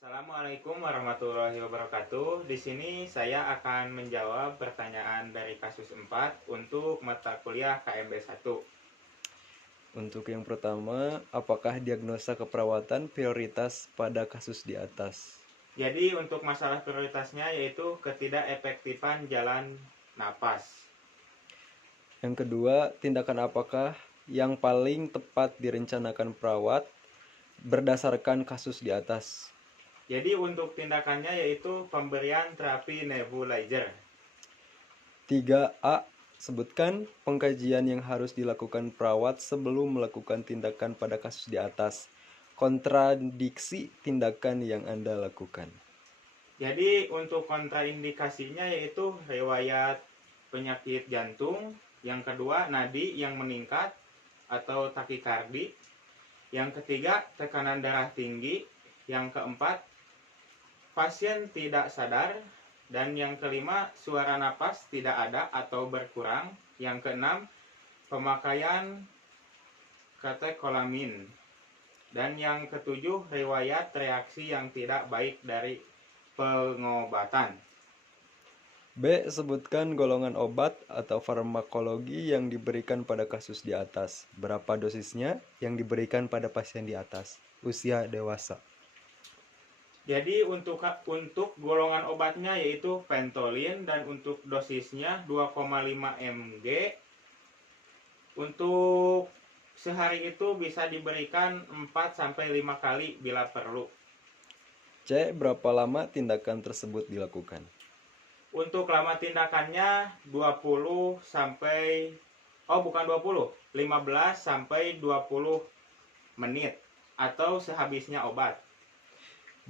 Assalamualaikum warahmatullahi wabarakatuh. Di sini saya akan menjawab pertanyaan dari kasus 4 untuk mata kuliah KMB 1. Untuk yang pertama, apakah diagnosa keperawatan prioritas pada kasus di atas? Jadi untuk masalah prioritasnya yaitu ketidakefektifan jalan napas. Yang kedua, tindakan apakah yang paling tepat direncanakan perawat berdasarkan kasus di atas? Jadi untuk tindakannya yaitu pemberian terapi nebulizer. 3A. Sebutkan pengkajian yang harus dilakukan perawat sebelum melakukan tindakan pada kasus di atas. Kontradiksi tindakan yang Anda lakukan. Jadi untuk kontraindikasinya yaitu riwayat penyakit jantung. Yang kedua, nadi yang meningkat atau takikardi. Yang ketiga, tekanan darah tinggi. Yang keempat, pasien tidak sadar. Dan yang kelima, suara napas tidak ada atau berkurang. Yang keenam, pemakaian katekolamin. Dan yang ketujuh, riwayat reaksi yang tidak baik dari pengobatan. B. Sebutkan golongan obat atau farmakologi yang diberikan pada kasus di atas. Berapa dosisnya yang diberikan pada pasien di atas usia dewasa? Jadi untuk golongan obatnya yaitu Ventolin dan untuk dosisnya 2,5 mg. Untuk sehari itu bisa diberikan 4-5 kali bila perlu. C. Berapa lama tindakan tersebut dilakukan? Untuk lama tindakannya 15 sampai 20 menit atau sehabisnya obat.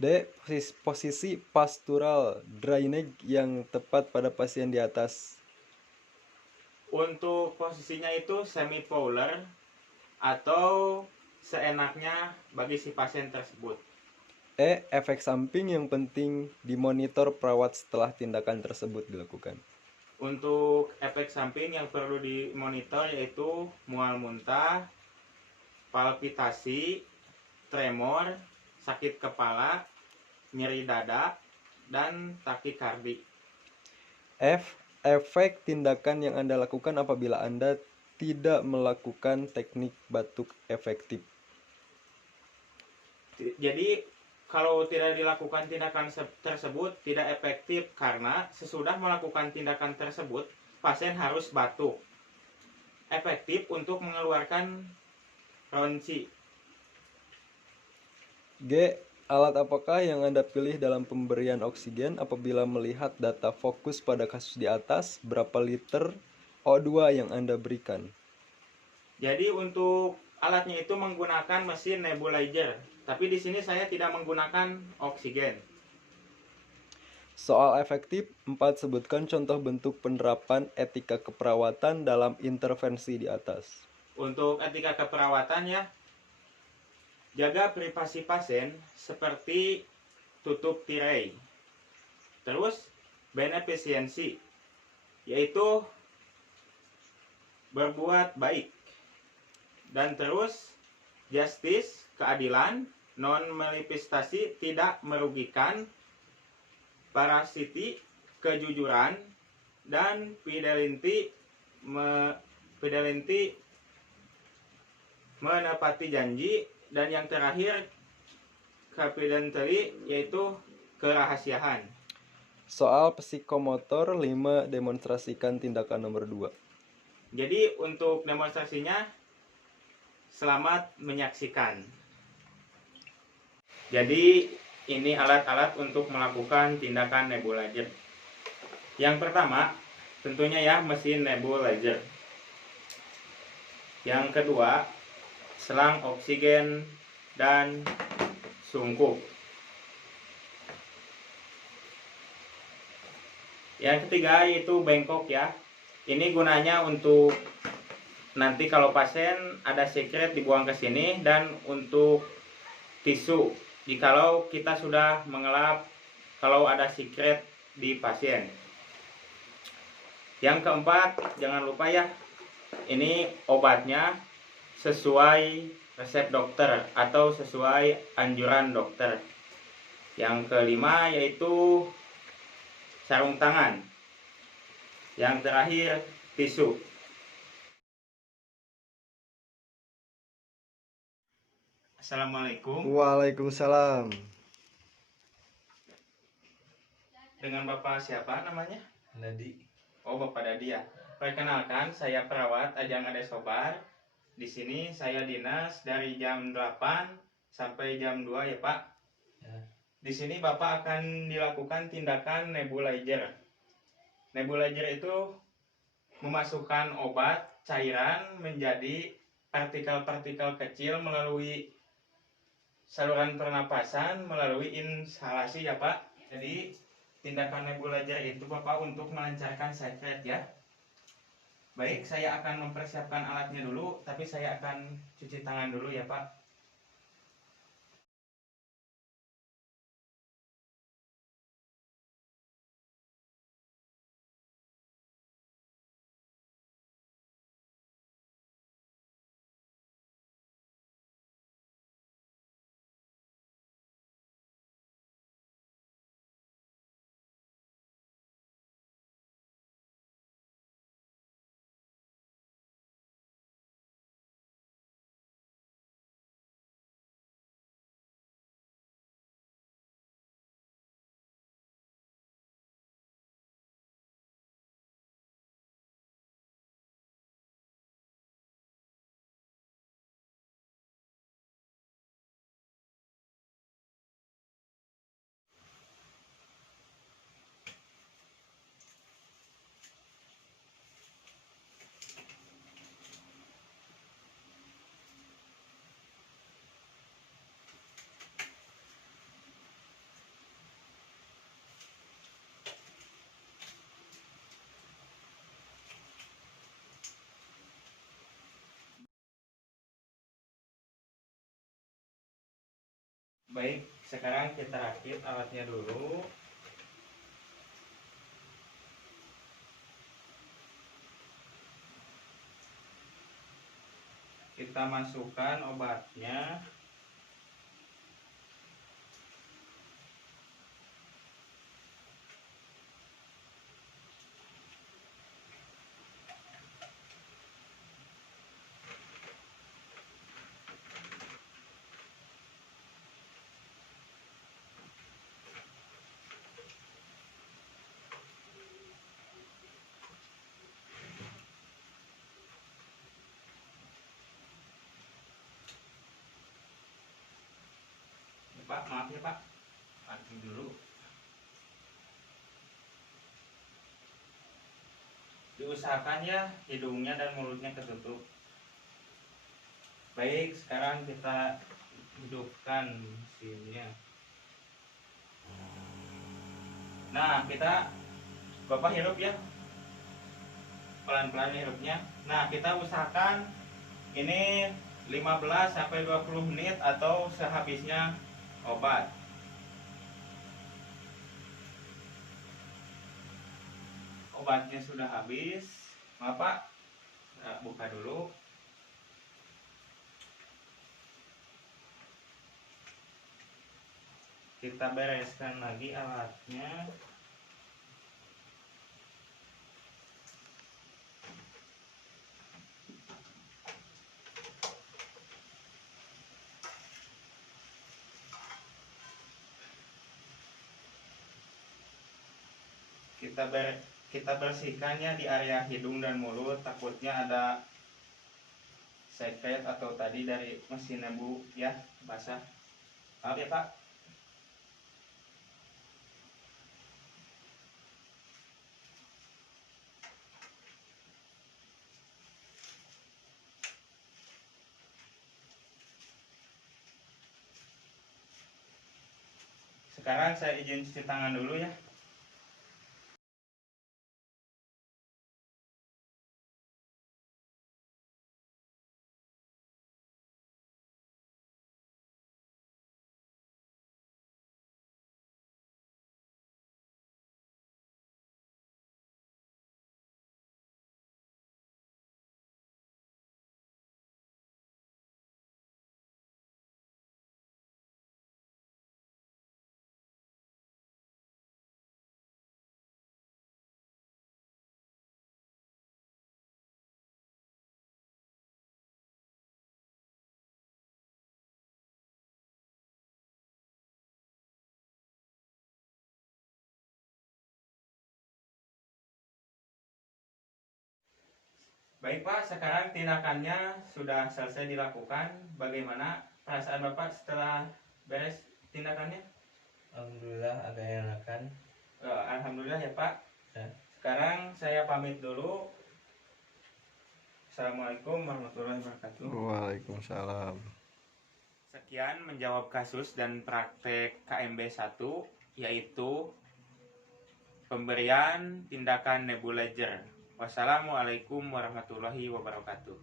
D. Posisi postural drainage yang tepat pada pasien di atas. Untuk posisinya itu semi polar atau seenaknya bagi si pasien tersebut. E. Efek samping yang penting dimonitor perawat setelah tindakan tersebut dilakukan. Untuk efek samping yang perlu dimonitor yaitu mual muntah, palpitasi, tremor, sakit kepala, nyeri dada, dan takikardi. F. Efek tindakan yang Anda lakukan apabila Anda tidak melakukan teknik batuk efektif. Jadi kalau tidak dilakukan tindakan tersebut tidak efektif karena sesudah melakukan tindakan tersebut pasien harus batuk. Efektif untuk mengeluarkan ronci. G. Alat apakah yang Anda pilih dalam pemberian oksigen apabila melihat data fokus pada kasus di atas? Berapa liter O2 yang Anda berikan? Jadi untuk alatnya itu menggunakan mesin nebulizer, tapi di sini saya tidak menggunakan oksigen. Soal efektif 4. Sebutkan contoh bentuk penerapan etika keperawatan dalam intervensi di atas. Untuk etika keperawatan ya, jaga privasi pasien seperti tutup tirai. Terus benefisiensi, yaitu berbuat baik. Dan terus justice, keadilan, non manifestasi, tidak merugikan, parasiti, kejujuran, dan fidelity menepati janji. Dan yang terakhir confidentiality, yaitu kerahasiaan. Soal psikomotor 5. Demonstrasikan tindakan nomor 2. Jadi untuk demonstrasinya, selamat menyaksikan. Jadi ini alat-alat untuk melakukan tindakan nebulizer. Yang pertama tentunya ya mesin nebulizer. Yang kedua selang oksigen dan sungkup. Yang ketiga yaitu bengkok ya. Ini gunanya untuk nanti kalau pasien ada sekret dibuang ke sini, dan untuk tisu jikalau kita sudah mengelap kalau ada sekret di pasien. Yang keempat, jangan lupa ya, ini obatnya sesuai resep dokter atau sesuai anjuran dokter. Yang kelima yaitu sarung tangan. Yang terakhir tisu. Assalamualaikum. Waalaikumsalam. Dengan Bapak siapa namanya? Nadi. Oh, Bapak Dadi ya. Perkenalkan, saya perawat Ajang Adesobar. Di sini saya dinas dari jam 8 sampai jam 2 ya, Pak. Ya. Di sini Bapak akan dilakukan tindakan nebulizer. Nebulizer itu memasukkan obat cairan menjadi partikel-partikel kecil melalui saluran pernapasan melalui inhalasi ya Pak. Jadi tindakan nebulizer itu Bapak untuk melancarkan sekret ya. Baik, saya akan mempersiapkan alatnya dulu, tapi saya akan cuci tangan dulu ya Pak. Baik, sekarang kita rakit alatnya dulu. Kita masukkan obatnya. Pak, maaf ya Pak, mati dulu. Diusahakan ya hidungnya dan mulutnya ketutup. Baik, sekarang kita hidupkan mesinnya. Nah, kita Bapak hirup ya, pelan-pelan hirupnya. Nah, kita usahakan ini 15 sampai 20 menit atau sehabisnya obat. Obatnya sudah habis. Maaf Pak, buka dulu. Kita bereskan lagi alatnya. Kita bersihkannya di area hidung dan mulut, takutnya ada sekret atau tadi dari mesin nebu ya basah. Maaf ya Pak. Sekarang saya izin cuci tangan dulu ya. Baik Pak, sekarang tindakannya sudah selesai dilakukan. Bagaimana perasaan Bapak setelah beres tindakannya? Alhamdulillah agak enakan. Alhamdulillah ya Pak. Ya. Sekarang saya pamit dulu. Assalamualaikum warahmatullahi wabarakatuh. Waalaikumsalam. Sekian menjawab kasus dan praktek KMB 1, yaitu pemberian tindakan nebulizer. Wassalamualaikum warahmatullahi wabarakatuh.